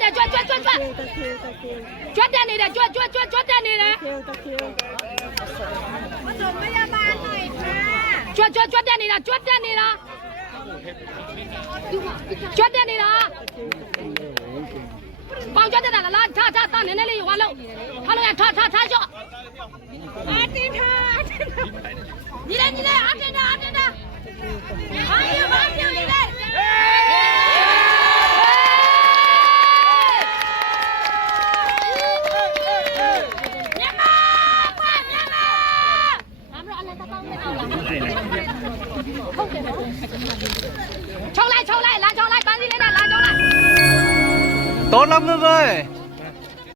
တယ်ကြွတက်နေတယ်ကြွတက်နေတယ်မတော်မရပါနိုင်ကြွတက်နေတာကြွတက်နေတာပေါင်ကြတက်တာလားထားနည်းနည်းလေးရွာလို့ထားလို့ရထားကြော့အတင်းထားညီလေးအတင်းထားဘာပြောနေလဲ冲来，把你来，来冲来。多了妹妹。